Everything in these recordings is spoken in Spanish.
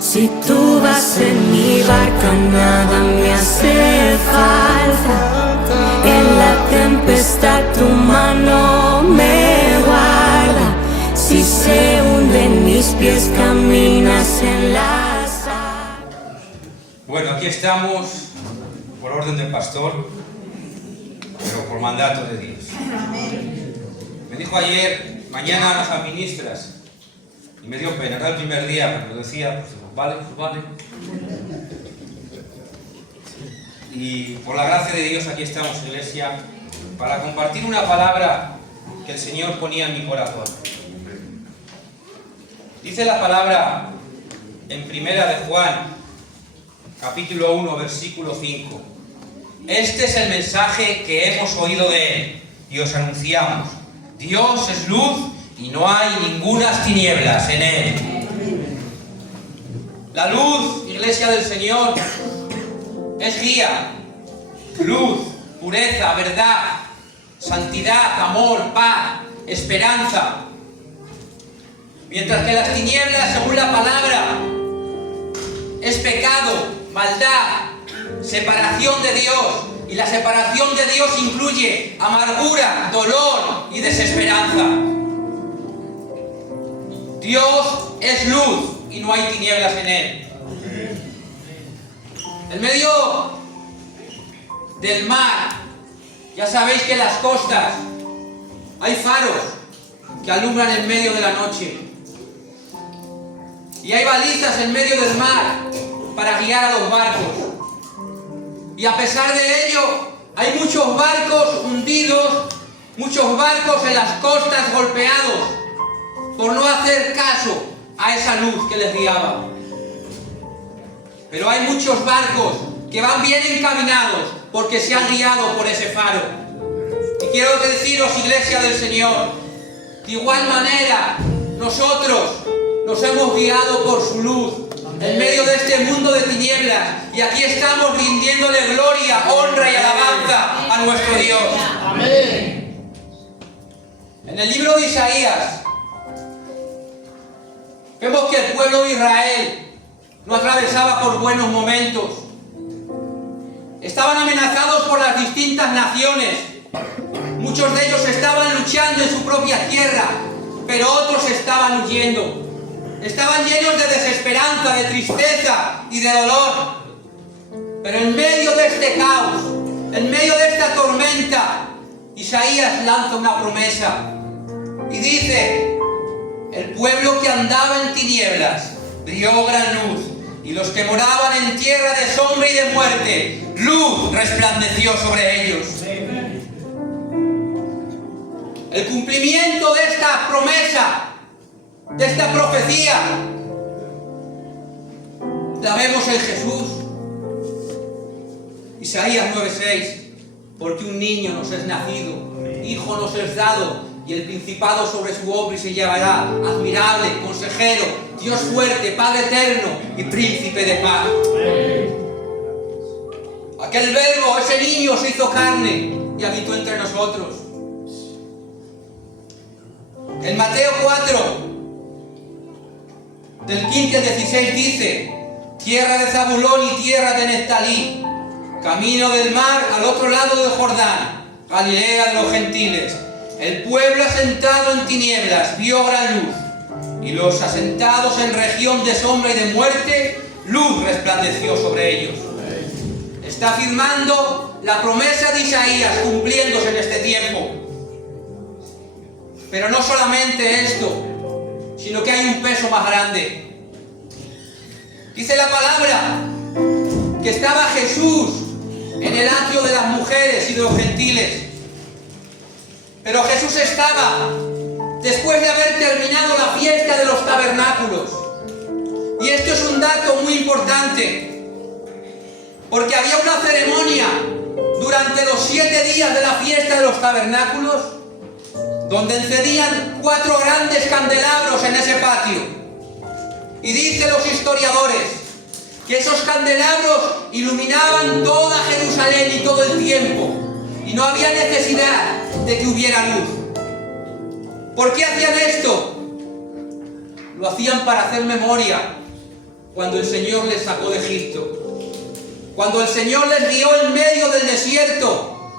Si tú vas en mi barca, nada me hace falta. En la tempestad tu mano me guarda. Si se hunden mis pies, caminas en la sal. Bueno, aquí estamos por orden del pastor, pero por mandato de Dios. Me dijo ayer, mañana nos administras. Y me dio pena, era el primer día, pero lo decía, pues vale. Y por la gracia de Dios aquí estamos, iglesia, para compartir una palabra que el Señor ponía en mi corazón. Dice la palabra en Primera de Juan, capítulo 1, versículo 5. Este es el mensaje que hemos oído de Él y os anunciamos. Dios es luz y no hay ningunas tinieblas en Él. La luz, iglesia del Señor, es guía, luz, pureza, verdad, santidad, amor, paz, esperanza. Mientras que las tinieblas, según la palabra, es pecado, maldad, separación de Dios. Y la separación de Dios incluye amargura, dolor y desesperanza. Dios es luz y no hay tinieblas en Él. En medio del mar, ya sabéis que en las costas hay faros que alumbran en medio de la noche. Y hay balizas en medio del mar para guiar a los barcos. Y a pesar de ello, hay muchos barcos hundidos, muchos barcos en las costas golpeados, por no hacer caso a esa luz que les guiaba. Pero hay muchos barcos que van bien encaminados porque se han guiado por ese faro. Y quiero deciros, iglesia del Señor, de igual manera nosotros nos hemos guiado por su luz en medio de este mundo de tinieblas, y aquí estamos rindiéndole gloria, honra y alabanza a nuestro Dios. Amén. En el libro de Isaías vemos que el pueblo de Israel no atravesaba por buenos momentos. Estaban amenazados por las distintas naciones. Muchos de ellos estaban luchando en su propia tierra, pero otros estaban huyendo. Estaban llenos de desesperanza, de tristeza y de dolor. Pero en medio de este caos, en medio de esta tormenta, Isaías lanza una promesa y dice: el pueblo que andaba en tinieblas vio gran luz, y los que moraban en tierra de sombra y de muerte, luz resplandeció sobre ellos. El cumplimiento de esta promesa, de esta profecía, la vemos en Jesús. Isaías 9:6. Porque un niño nos es nacido, hijo nos es dado, y el principado sobre su hombro, y se llamará admirable, consejero, Dios fuerte, Padre eterno y príncipe de paz. Aquel verbo, ese niño, se hizo carne y habitó entre nosotros. En Mateo 4, del 15 al 16 dice: tierra de Zabulón y tierra de Neftalí, camino del mar al otro lado del Jordán, Galilea de los gentiles. El pueblo asentado en tinieblas vio gran luz, y los asentados en región de sombra y de muerte, luz resplandeció sobre ellos. Está afirmando la promesa de Isaías cumpliéndose en este tiempo. Pero no solamente esto, sino que hay un peso más grande. Dice la palabra que estaba Jesús en el atrio de las mujeres y de los gentiles. Pero Jesús estaba después de haber terminado la fiesta de los tabernáculos. Y esto es un dato muy importante, porque había una ceremonia durante los 7 días de la fiesta de los tabernáculos, donde encendían 4 grandes candelabros en ese patio. Y dicen los historiadores que esos candelabros iluminaban toda Jerusalén y todo el tiempo, y no había necesidad de que hubiera luz. ¿Por qué hacían esto? Lo hacían para hacer memoria cuando el Señor les sacó de Egipto. Cuando el Señor les guió en medio del desierto,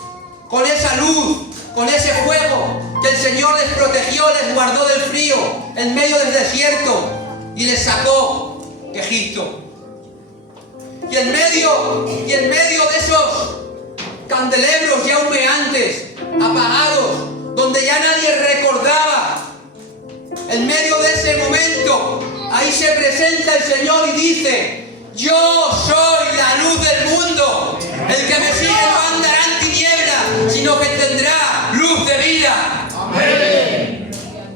con esa luz, con ese fuego, que el Señor les protegió, les guardó del frío, en medio del desierto, y les sacó de Egipto. Y en medio de esos candelebros ya humeantes, apagados, donde ya nadie recordaba, en medio de ese momento, ahí se presenta el Señor y dice: yo soy la luz del mundo. El que me sigue no andará en tinieblas, sino que tendrá luz de vida. Amén.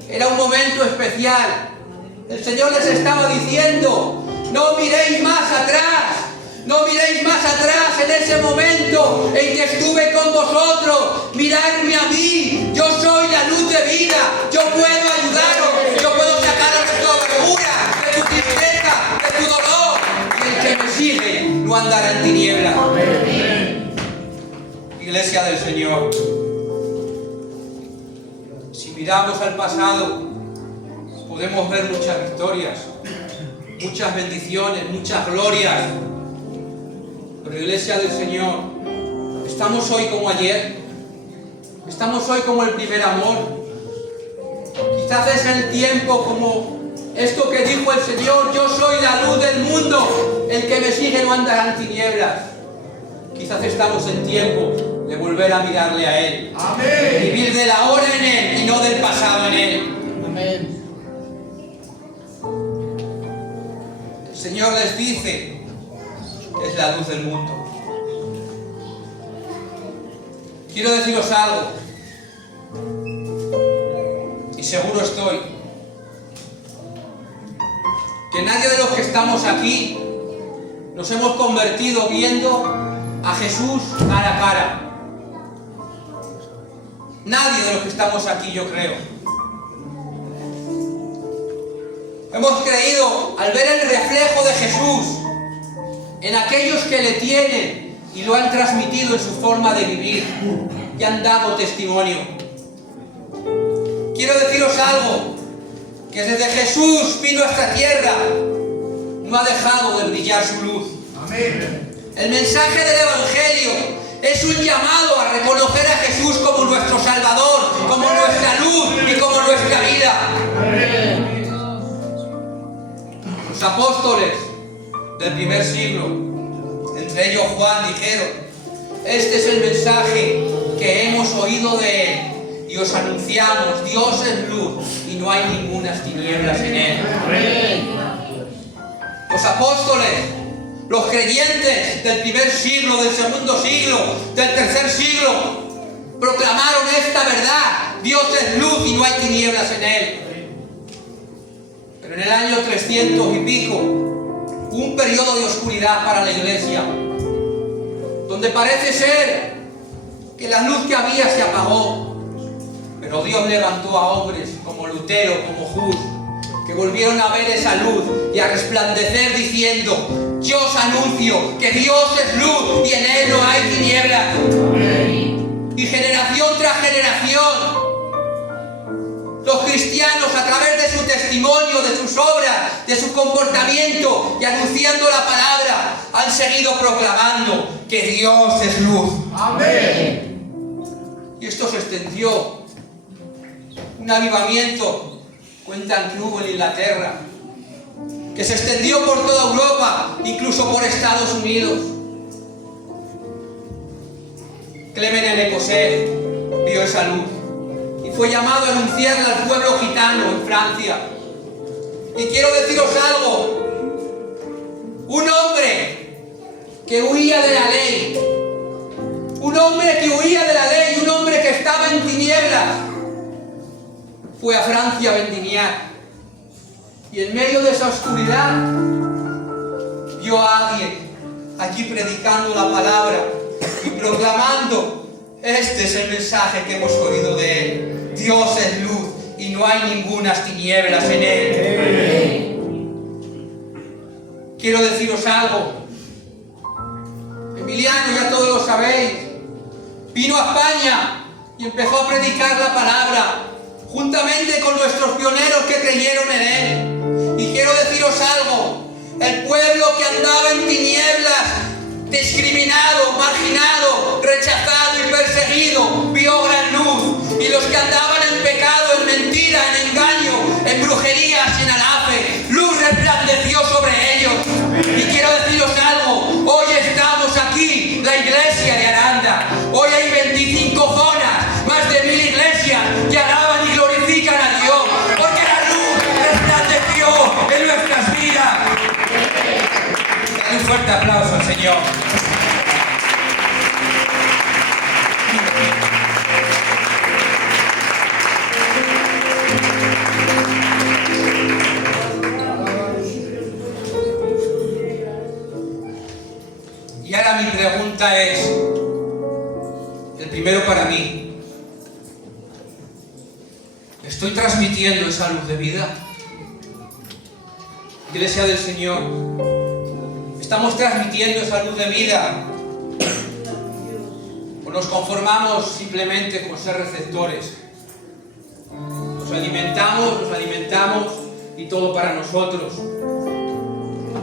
Era un momento especial. El Señor les estaba diciendo: no miréis más atrás. No miréis más atrás en ese momento en que estuve con vosotros. Miradme a mí. Yo soy la luz de vida. Yo puedo ayudaros. Yo puedo sacaros de tu amargura, de tu tristeza, de tu dolor. Y el que me sigue no andará en tinieblas. Iglesia del Señor, si miramos al pasado, podemos ver muchas victorias, muchas bendiciones, muchas glorias. Pero Iglesia del Señor, ¿estamos hoy como ayer? ¿Estamos hoy como el primer amor? Quizás es el tiempo como esto que dijo el Señor: yo soy la luz del mundo, el que me sigue no andará en tinieblas. Quizás estamos en tiempo de volver a mirarle a Él. Amén. Vivir del ahora en Él y no del pasado en Él. Amén. El Señor les dice: es la luz del mundo. Quiero deciros algo, y seguro estoy que nadie de los que estamos aquí nos hemos convertido viendo a Jesús cara a cara. Nadie de los que estamos aquí, yo creo. Hemos creído al ver el reflejo de Jesús en aquellos que le tienen y lo han transmitido en su forma de vivir y han dado testimonio. Quiero deciros algo, que desde Jesús vino a esta tierra no ha dejado de brillar su luz. Amén. El mensaje del Evangelio es un llamado a reconocer a Jesús como nuestro Salvador, como nuestra luz y como nuestra vida. Amén. Los apóstoles del primer siglo, entre ellos Juan, dijeron: este es el mensaje que hemos oído de Él y os anunciamos: Dios es luz y no hay ningunas tinieblas en Él. Los apóstoles, los creyentes del primer siglo, del segundo siglo, del tercer siglo, proclamaron esta verdad: Dios es luz y no hay tinieblas en Él. Pero en el año 300 y pico, un periodo de oscuridad para la Iglesia, donde parece ser que la luz que había se apagó, pero Dios levantó a hombres como Lutero, como Hus, que volvieron a ver esa luz y a resplandecer diciendo: yo os anuncio que Dios es luz y en Él no hay tinieblas. Y generación tras generación, los cristianos, a través de su testimonio, de sus obras, de su comportamiento y anunciando la palabra, han seguido proclamando que Dios es luz. Amén. Y esto se extendió. Un avivamiento, cuentan que hubo en Inglaterra, que se extendió por toda Europa, incluso por Estados Unidos. Clement el Écossais vio esa luz y fue llamado a anunciarla al pueblo gitano en Francia. Y quiero deciros algo: un hombre que huía de la ley, un hombre que huía de la ley, un hombre que estaba en tinieblas, fue a Francia a vendimiar, y en medio de esa oscuridad vio a alguien allí predicando la palabra y proclamando: este es el mensaje que hemos oído de Él, Dios es luz y no hay ningunas tinieblas en Él. Quiero deciros algo: Emiliano, ya todos lo sabéis, vino a España y empezó a predicar la palabra juntamente con nuestros pioneros que creyeron en Él. Y quiero deciros algo: El pueblo que andaba en tinieblas, discriminado, marginado, rechazado y perseguido, vio gran luz. Y los que andaban en pecado, en mentira, en engaño, en brujerías y en alafe, luz resplandeció sobre ellos. Y quiero deciros algo, hoy estamos aquí, la iglesia de Aranda. Hoy hay 25 zonas, más de 1000 iglesias que alaban y glorifican a Dios, porque la luz resplandeció en nuestras vidas. Dale un fuerte aplauso al Señor. Y ahora mi pregunta es, el primero para mí, ¿estoy transmitiendo esa luz de vida? Iglesia del Señor, ¿estamos transmitiendo esa luz de vida? ¿O nos conformamos simplemente con ser receptores? Nos alimentamos y todo para nosotros.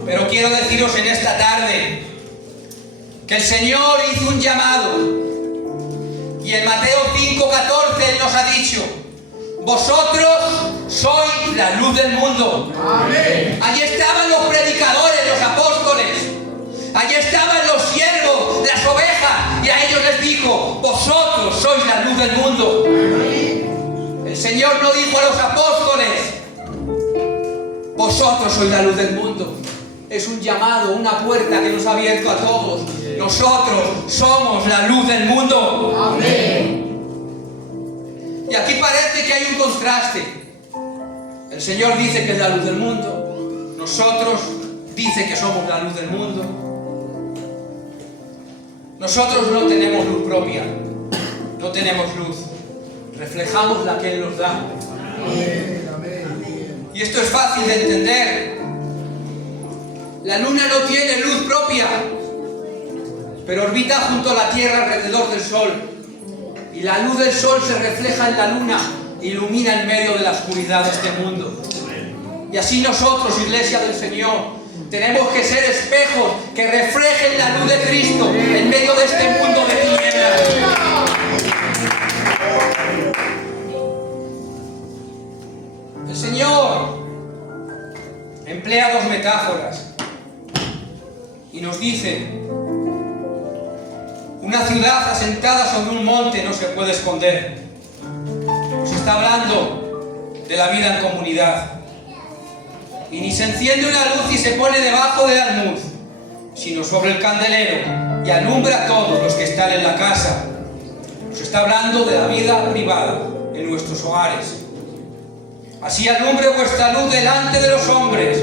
Pero quiero deciros en esta tarde que el Señor hizo un llamado y en Mateo 5:14 Él nos ha dicho: vosotros sois la luz del mundo. Amén. Allí estaban los predicadores, los apóstoles, allí estaban los siervos, las ovejas, y a ellos les dijo: vosotros sois la luz del mundo. Amén. El Señor no dijo a los apóstoles: vosotros sois la luz del mundo. Es un llamado, una puerta que nos ha abierto a todos. Nosotros somos la luz del mundo. Amén. Y aquí parece que hay un contraste. El Señor dice que es la luz del mundo. Nosotros dice que somos la luz del mundo. Nosotros no tenemos luz propia. No tenemos luz. Reflejamos la que Él nos da. Amén. Y esto es fácil de entender. La luna no tiene luz propia, pero orbita junto a la Tierra alrededor del Sol. Y la luz del Sol se refleja en la luna, ilumina en medio de la oscuridad de este mundo. Y así nosotros, Iglesia del Señor, tenemos que ser espejos que reflejen la luz de Cristo en medio de este mundo de tinieblas. El Señor emplea dos metáforas y nos dice: una ciudad asentada sobre un monte no se puede esconder. Nos está hablando de la vida en comunidad. Y ni se enciende una luz y se pone debajo del almud, sino sobre el candelero y alumbra a todos los que están en la casa. Nos está hablando de la vida privada en nuestros hogares. Así alumbre vuestra luz delante de los hombres,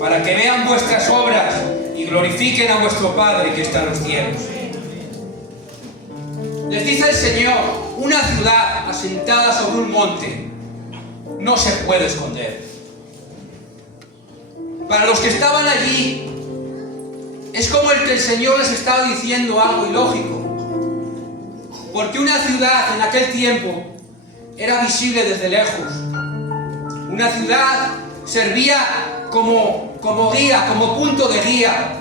para que vean vuestras obras y glorifiquen a vuestro Padre que está en los cielos. Les dice el Señor: una ciudad asentada sobre un monte no se puede esconder. Para los que estaban allí, es como el que el Señor les estaba diciendo algo ilógico. Porque una ciudad en aquel tiempo era visible desde lejos. Una ciudad servía como guía, como punto de guía.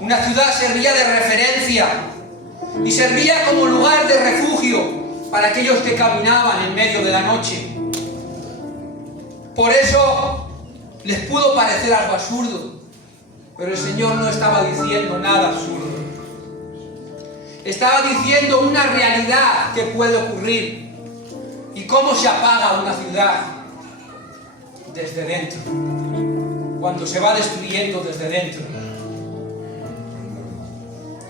Una ciudad servía de referencia y servía como lugar de refugio para aquellos que caminaban en medio de la noche. Por eso les pudo parecer algo absurdo, pero el Señor no estaba diciendo nada absurdo. Estaba diciendo una realidad que puede ocurrir. ¿Y cómo se apaga una ciudad? Desde dentro. Cuando se va destruyendo desde dentro.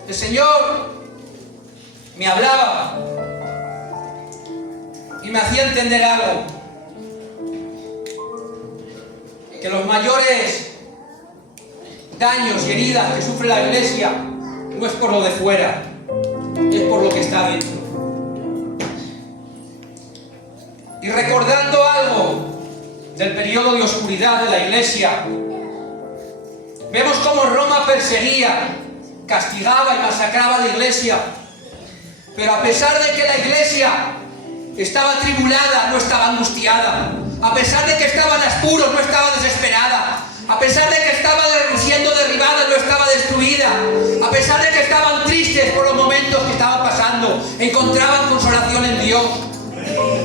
El Señor me hablaba y me hacía entender algo: que los mayores daños y heridas que sufre la Iglesia no es por lo de fuera, es por lo que está dentro. Y recordando algo del periodo de oscuridad de la Iglesia, vemos cómo Roma perseguía, castigaba y masacraba a la Iglesia. Pero a pesar de que la Iglesia estaba atribulada, no estaba angustiada. A pesar de que estaba en apuros, no estaba desesperada. A pesar de que estaba encontraban consolación en Dios.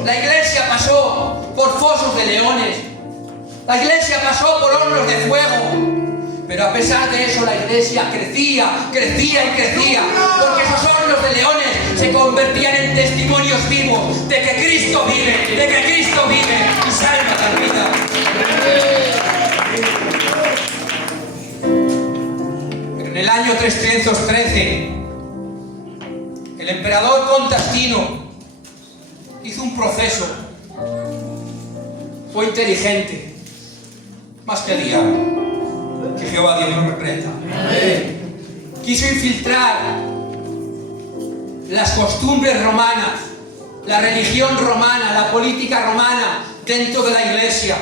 La iglesia pasó por fosos de leones. La iglesia pasó por hornos de fuego. Pero a pesar de eso la iglesia crecía, crecía y crecía. Porque esos hornos de leones se convertían en testimonios vivos de que Cristo vive, de que Cristo vive y salva la vida. Pero en el año 313, el emperador Constantino hizo un proceso. Fue inteligente, más que el diablo. Que Jehová Dios lo reprenda. Quiso infiltrar las costumbres romanas, la religión romana, la política romana dentro de la iglesia.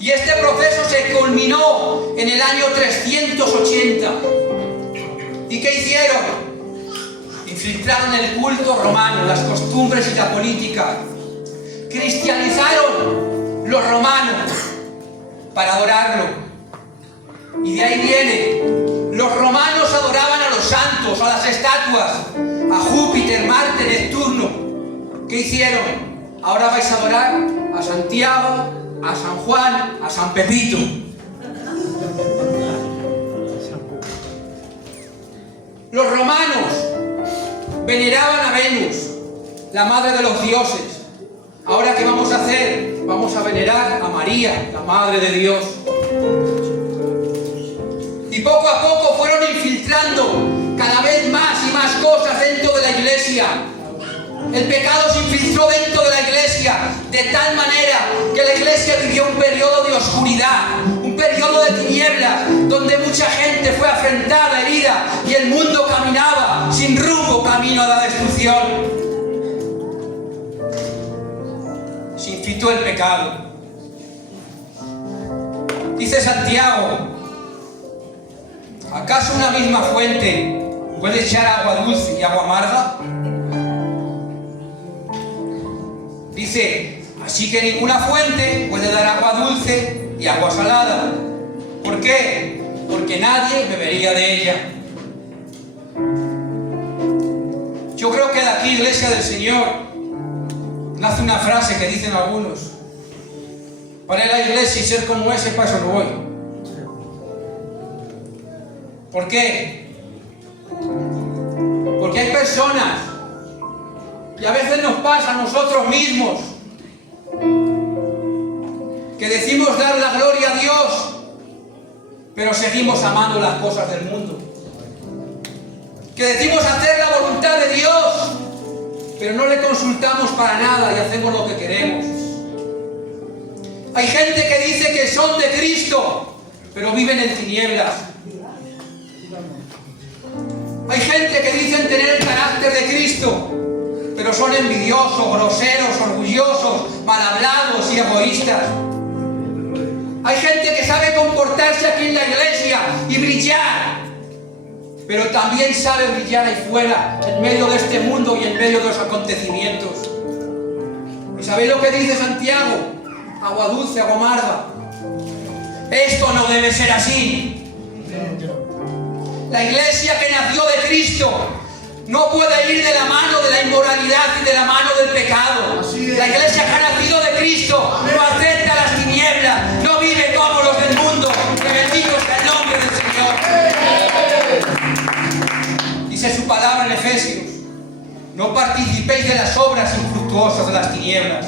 Y este proceso se culminó en el año 380. ¿Y qué hicieron? Infiltraron el culto romano, las costumbres y la política. Cristianizaron los romanos para adorarlo. Y de ahí viene, los romanos adoraban a los santos, a las estatuas, a Júpiter, Marte, Neptuno. ¿Qué hicieron? Ahora vais a adorar a Santiago, a San Juan, a San Pepito. Los romanos veneraban a Venus, la madre de los dioses. Ahora, ¿qué vamos a hacer? Vamos a venerar a María, la madre de Dios. Y poco a poco fueron infiltrando cada vez más y más cosas dentro de la iglesia. El pecado se infiltró dentro de la iglesia de tal manera que la iglesia vivió un periodo de oscuridad, un periodo de tinieblas, donde mucha gente fue afrentada, herida, y el mundo caminaba sin rumbo, camino a la destrucción. Se infiltró el pecado. Dice Santiago: ¿acaso una misma fuente puede echar agua dulce y agua amarga? Dice, así que ninguna fuente puede dar agua dulce y agua salada. ¿Por qué? Porque nadie bebería de ella. Yo creo que de aquí, Iglesia del Señor, nace una frase que dicen algunos: para ir a la iglesia y ser como ese, para eso no voy. ¿Por qué? Porque hay personas, y a veces nos pasa a nosotros mismos, que decimos dar la gloria a Dios, pero seguimos amando las cosas del mundo. Que decimos hacer la voluntad de Dios, pero no le consultamos para nada y hacemos lo que queremos. Hay gente que dice que son de Cristo, pero viven en tinieblas. Hay gente que dicen tener el carácter de Cristo, pero son envidiosos, groseros, orgullosos, mal hablados y egoístas. Hay gente que sabe comportarse aquí en la iglesia y brillar, pero también sabe brillar ahí fuera, en medio de este mundo y en medio de los acontecimientos. ¿Y sabéis lo que dice Santiago? Agua dulce, agua amarga. Esto no debe ser así. La iglesia que nació de Cristo no puede ir de la mano de la inmoralidad y de la mano del pecado. La iglesia que ha nacido de Cristo no acepta las tinieblas, no vive como los del mundo. Que bendito sea el nombre del Señor. Dice su palabra en Efesios: no participéis de las obras infructuosas de las tinieblas,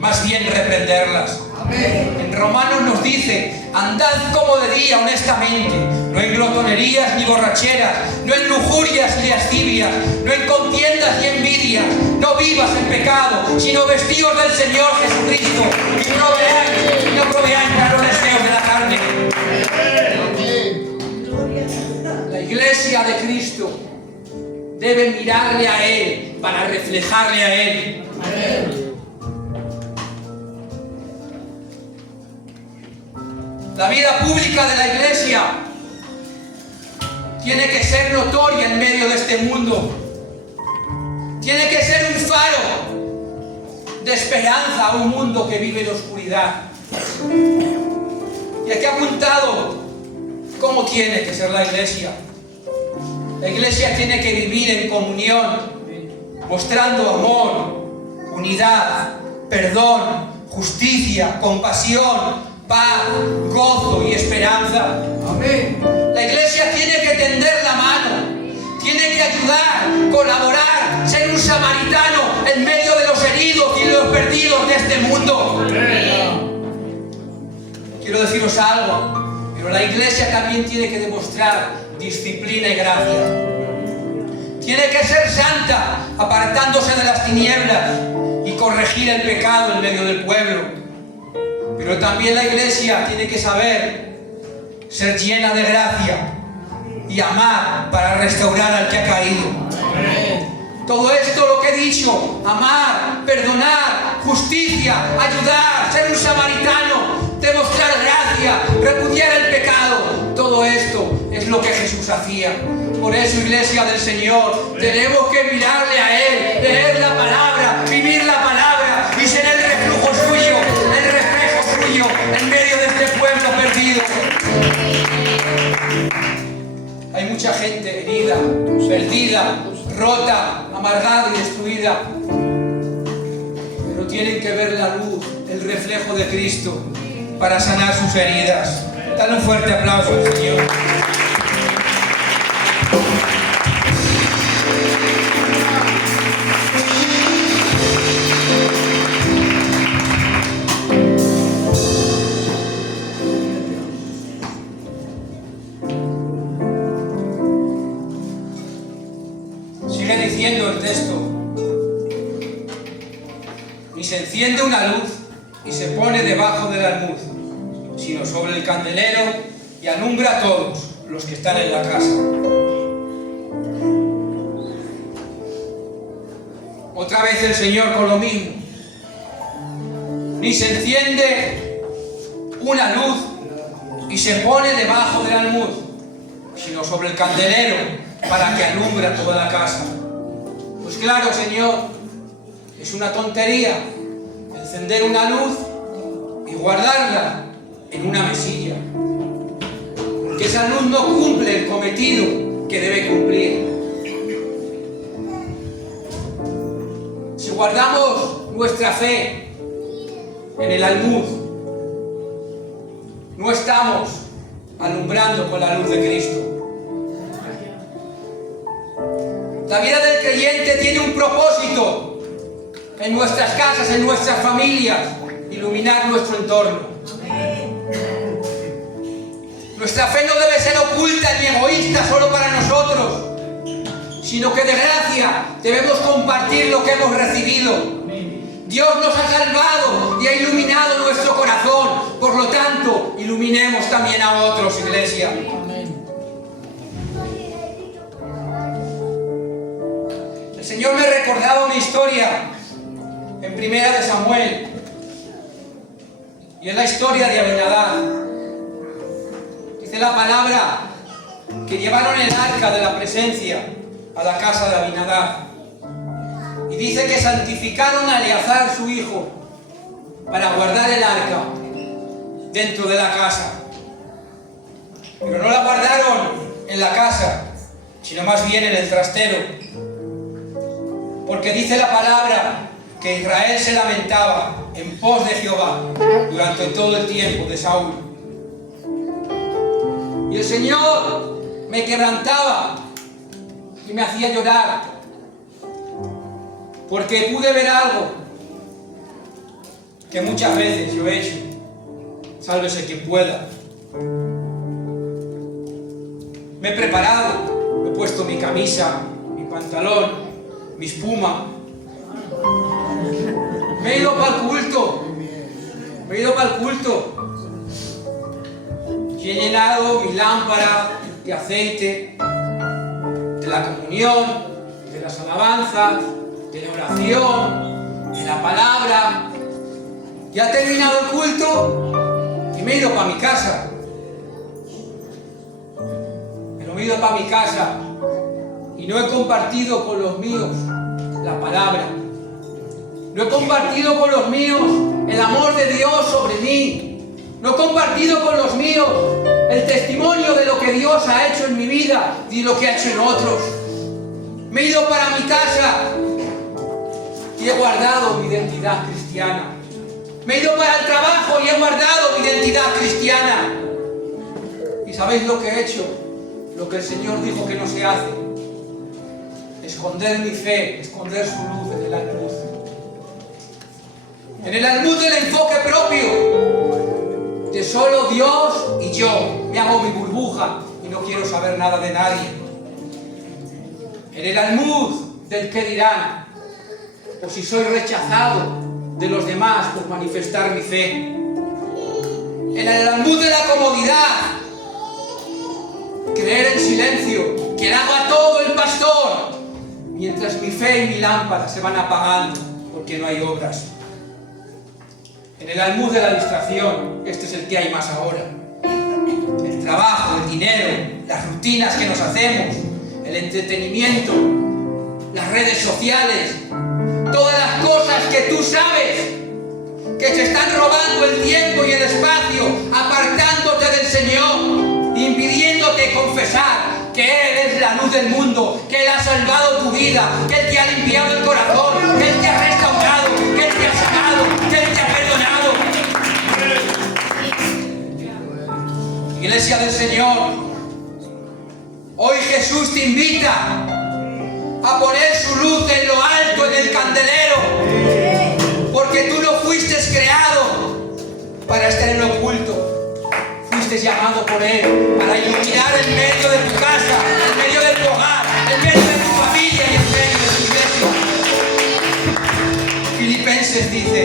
más bien reprenderlas. En Romanos nos dice: andad como de día honestamente, no en glotonerías ni borracheras, no en lujurias ni lascivias, no en contiendas ni envidias, no vivas en pecado, sino vestidos del Señor Jesucristo, y no proveáis para los deseos de la carne. La iglesia de Cristo debe mirarle a Él para reflejarle a Él. La vida pública de la iglesia tiene que ser notoria en medio de este mundo. Tiene que ser un faro de esperanza a un mundo que vive en oscuridad. Y aquí he apuntado cómo tiene que ser la iglesia. La iglesia tiene que vivir en comunión mostrando amor, unidad, perdón, justicia, compasión, paz, gozo y esperanza. Amén. La iglesia tiene que tender la mano, tiene que ayudar, colaborar, ser un samaritano en medio de los heridos y de los perdidos de este mundo. Quiero deciros algo, pero la iglesia también tiene que demostrar disciplina y gracia. Tiene que ser santa, apartándose de las tinieblas y corregir el pecado en medio del pueblo. Pero también la iglesia tiene que saber ser llena de gracia y amar para restaurar al que ha caído. Todo esto lo que he dicho, amar, perdonar, justicia, ayudar, ser un samaritano, demostrar gracia, repudiar el pecado, todo esto es lo que Jesús hacía. Por eso, iglesia del Señor, tenemos que mirarle a Él, leer la palabra, vivir la palabra y ser el reflejo suyo en medio de este pueblo perdido. Hay mucha gente herida, perdida, rota, amargada y destruida, pero tienen que ver la luz, el reflejo de Cristo para sanar sus heridas. Dale un fuerte aplauso al Señor. Sigue diciendo el texto: ni se enciende una luz y se pone debajo del almud, sino sobre el candelero, y alumbra a todos los que están en la casa. Otra vez el Señor con lo mismo. Ni se enciende una luz y se pone debajo del almud, sino sobre el candelero, para que alumbre a toda la casa. Pues claro, Señor, es una tontería encender una luz y guardarla en una mesilla, porque esa luz no cumple el cometido que debe cumplir. Si guardamos nuestra fe en el almud, no estamos alumbrando con la luz de Cristo. La vida del creyente tiene un propósito en nuestras casas, en nuestras familias, iluminar nuestro entorno. Nuestra fe no debe ser oculta ni egoísta solo para nosotros, sino que de gracia debemos compartir lo que hemos recibido. Dios nos ha salvado y ha iluminado nuestro corazón, por lo tanto, iluminemos también a otros, iglesia. El Señor me recordaba una historia en Primera de Samuel, y es la historia de Abinadab. Dice la palabra que llevaron el arca de la presencia a la casa de Abinadab, y dice que santificaron a Eleazar su hijo para guardar el arca dentro de la casa, pero no la guardaron en la casa, sino más bien en el trastero, porque dice la palabra que Israel se lamentaba en pos de Jehová durante todo el tiempo de Saúl. Y el Señor me quebrantaba y me hacía llorar, porque pude ver algo que muchas veces yo he hecho, sálvese quien pueda. Me he preparado, me he puesto mi camisa, mi pantalón, mi espuma, me he ido para el culto, y he llenado mi lámpara de aceite, de la comunión, de las alabanzas, de la oración, de la palabra. Ya he terminado el culto y me he ido para mi casa. Pero me he ido para mi casa y no he compartido con los míos la palabra. No he compartido con los míos el amor de Dios sobre mí. No he compartido con los míos el testimonio de lo que Dios ha hecho en mi vida y lo que ha hecho en otros. Me he ido para mi casa y he guardado mi identidad cristiana. Me he ido para el trabajo y he guardado mi identidad cristiana. ¿Y sabéis lo que he hecho? Lo que el Señor dijo que no se hace. Esconder mi fe, esconder su luz en el almud. En el almud del enfoque propio. De solo Dios y yo. Me hago mi burbuja y no quiero saber nada de nadie. En el almud del qué dirán. O si soy rechazado de los demás por manifestar mi fe. En el almud de la comodidad. Creer en silencio, que haga todo el pastor, mientras mi fe y mi lámpara se van apagando porque no hay obras. En el almud de la distracción, este es el que hay más ahora. El trabajo, el dinero, las rutinas que nos hacemos, el entretenimiento, las redes sociales, todas las cosas que tú sabes que te están robando el tiempo y el espacio, apartándote del Señor, impidiéndote confesar que Él es la luz del mundo, que Él ha salvado tu vida, que Él te ha limpiado el corazón, que Él te ha restaurado, que Él te ha sanado, que Él te ha perdonado. Iglesia del Señor, hoy Jesús te invita a poner su luz en lo alto, en el candelero, porque tú no fuiste creado para estar en lo oculto. Fuiste llamado por Él para iluminar en medio de tu casa, en medio de tu hogar, en medio de tu familia y en medio de tu iglesia. Filipenses dice: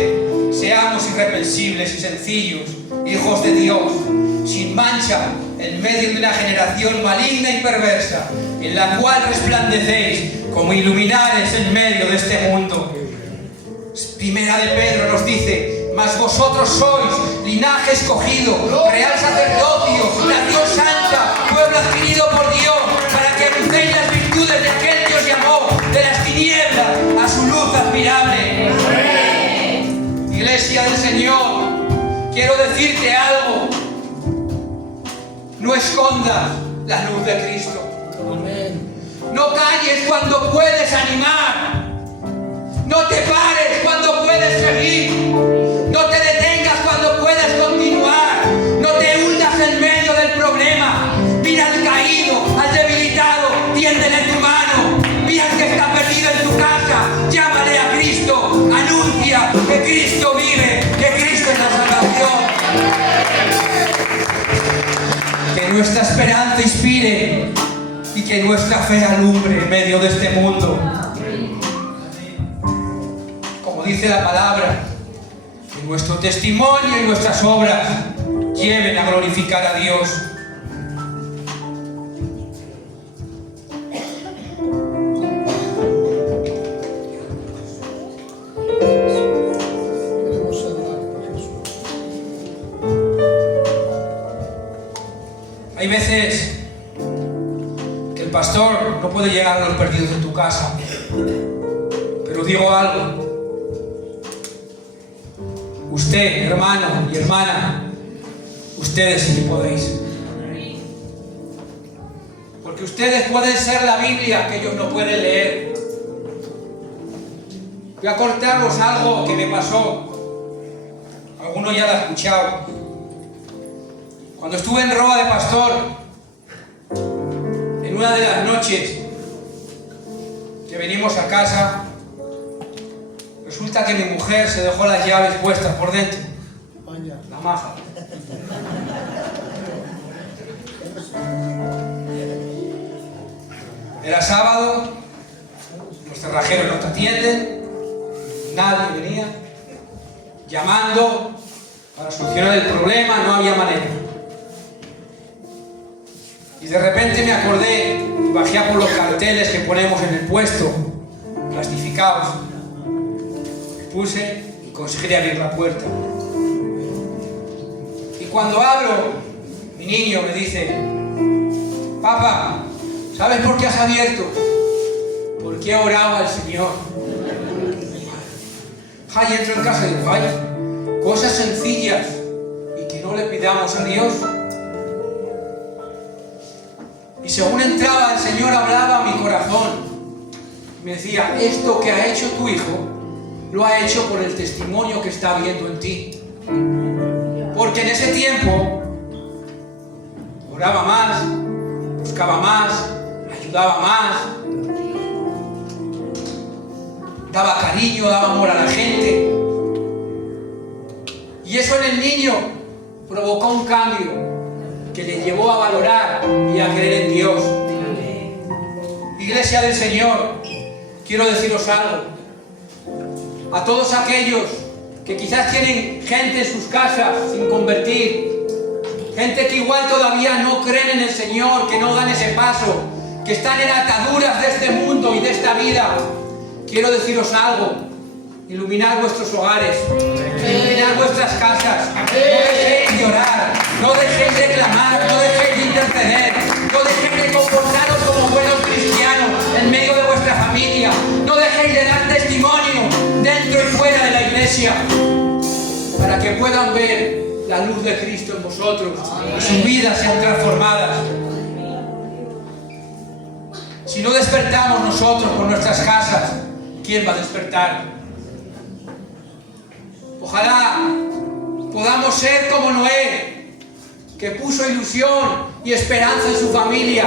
seamos irreprensibles y sencillos, hijos de Dios, sin mancha, en medio de una generación maligna y perversa, en la cual resplandecéis como iluminares en medio de este mundo. Primera de Pedro nos dice: mas vosotros sois linaje escogido, real sacerdocio, nación santa, pueblo adquirido por Dios, para que anunciéis las virtudes de aquel que os llamó de las tinieblas a su luz admirable. Amén. Iglesia del Señor, quiero decirte algo: no escondas la luz de Cristo. Amén. No calles cuando puedes animar. No te pares cuando puedes seguir. No te detengas cuando puedes continuar. No te hundas en medio del problema. Mira al caído, al debilitado, tiéndele tu mano. Mira al que está perdido en tu casa, llámale a Cristo. Anuncia que Cristo vive, que Cristo es la salvación. Que nuestra esperanza inspire y que nuestra fe alumbre en medio de este mundo. Como dice la palabra, que nuestro testimonio y nuestras obras lleven a glorificar a Dios. Hay veces que el pastor no puede llegar a los perdidos de tu casa, pero digo algo: usted, hermano y hermana, ustedes sí que podéis. Porque ustedes pueden ser la Biblia que ellos no pueden leer. Voy a contaros algo que me pasó. Alguno ya lo ha escuchado. Cuando estuve en Roa de pastor, en una de las noches que venimos a casa, resulta que mi mujer se dejó las llaves puestas por dentro. La maja. Era sábado, los cerrajeros no te atienden, nadie venía, llamando para solucionar el problema, no había manera. Y de repente me acordé, bajé a por los carteles que ponemos en el puesto, plastificados. Puse y conseguí abrir la puerta. Y cuando abro, mi niño me dice: papá, ¿sabes por qué has abierto? Porque he orado al Señor. Ay, entro en casa y digo: ay, cosas sencillas y que no le pidamos a Dios. Y según entraba, el Señor hablaba a mi corazón. Me decía: esto que ha hecho tu hijo lo ha hecho por el testimonio que está viendo en ti. Porque en ese tiempo oraba más, buscaba más, ayudaba más, daba cariño, daba amor a la gente. Y eso en el niño provocó un cambio que le llevó a valorar y a creer en Dios. Iglesia del Señor, quiero deciros algo. A todos aquellos que quizás tienen gente en sus casas sin convertir, gente que igual todavía no creen en el Señor, que no dan ese paso, que están en ataduras de este mundo y de esta vida, quiero deciros algo. Iluminar vuestros hogares, iluminar vuestras casas. No dejéis de orar, no dejéis de clamar, no dejéis de interceder, no dejéis de comportaros como buenos cristianos en medio de vuestra familia, no dejéis de dar testimonio dentro y fuera de la iglesia, para que puedan ver la luz de Cristo en vosotros y sus vidas sean transformadas. Si no despertamos nosotros por nuestras casas, ¿quién va a despertar? Ojalá podamos ser como Noé, que puso ilusión y esperanza en su familia,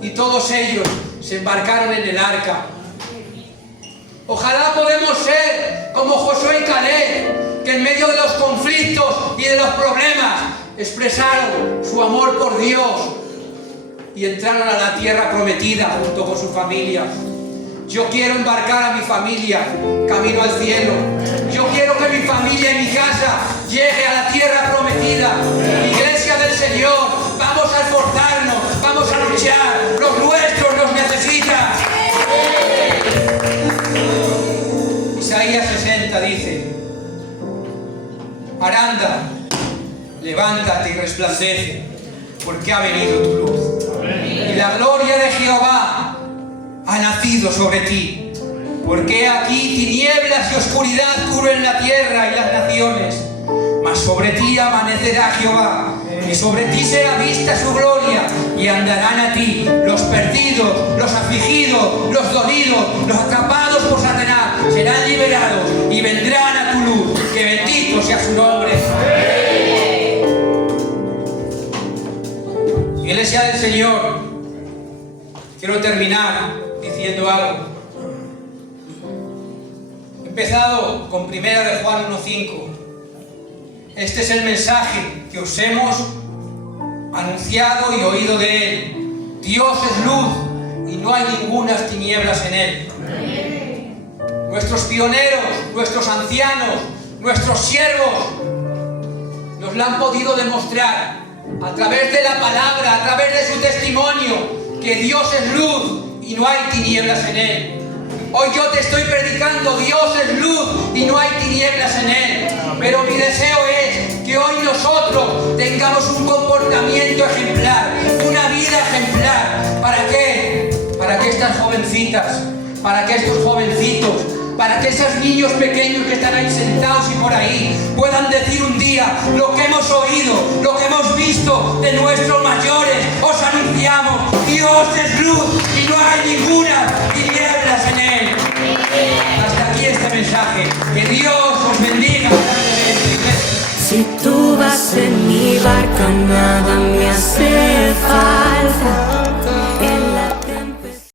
y todos ellos se embarcaron en el arca. Ojalá podamos ser como Josué y Caleb, que en medio de los conflictos y de los problemas expresaron su amor por Dios y entraron a la tierra prometida junto con su familia. Yo quiero embarcar a mi familia camino al cielo. Yo quiero que mi familia y mi casa llegue a la tierra prometida. Iglesia del Señor, vamos a esforzarnos, vamos a luchar. Los nuestros nos necesitan. Isaías 60 dice: Aranda, levántate y resplandece, porque ha venido tu luz. Y la gloria de Jehová ha nacido sobre ti, porque aquí tinieblas y oscuridad cubren la tierra y las naciones, mas sobre ti amanecerá Jehová, y sobre ti será vista su gloria, y andarán a ti los perdidos, los afligidos, los dolidos, los atrapados por Satanás, serán liberados y vendrán a tu luz. Que bendito sea su nombre. Iglesia del Señor, quiero terminar diciendo algo. He empezado con 1 de Juan 1:5. Este es el mensaje que os hemos anunciado y oído de Él. Dios es luz y no hay ningunas tinieblas en Él. Nuestros pioneros, nuestros ancianos, nuestros siervos nos lo han podido demostrar a través de la palabra, a través de su testimonio, que Dios es luz y no hay tinieblas en Él. Hoy yo te estoy predicando: Dios es luz y no hay tinieblas en Él. Pero mi deseo es que hoy nosotros tengamos un comportamiento ejemplar, una vida ejemplar. ¿Para qué? Para que estas jovencitas, para que estos jovencitos, para que esos niños pequeños que están ahí sentados y por ahí puedan decir un día: lo que hemos oído, lo que hemos visto de nuestros mayores, os anunciamos, Dios es luz y no hay ninguna tinieblas en Él. Hasta aquí este mensaje. Que Dios os bendiga grandemente, iglesia. Si tú vas en mi barca, nada me hace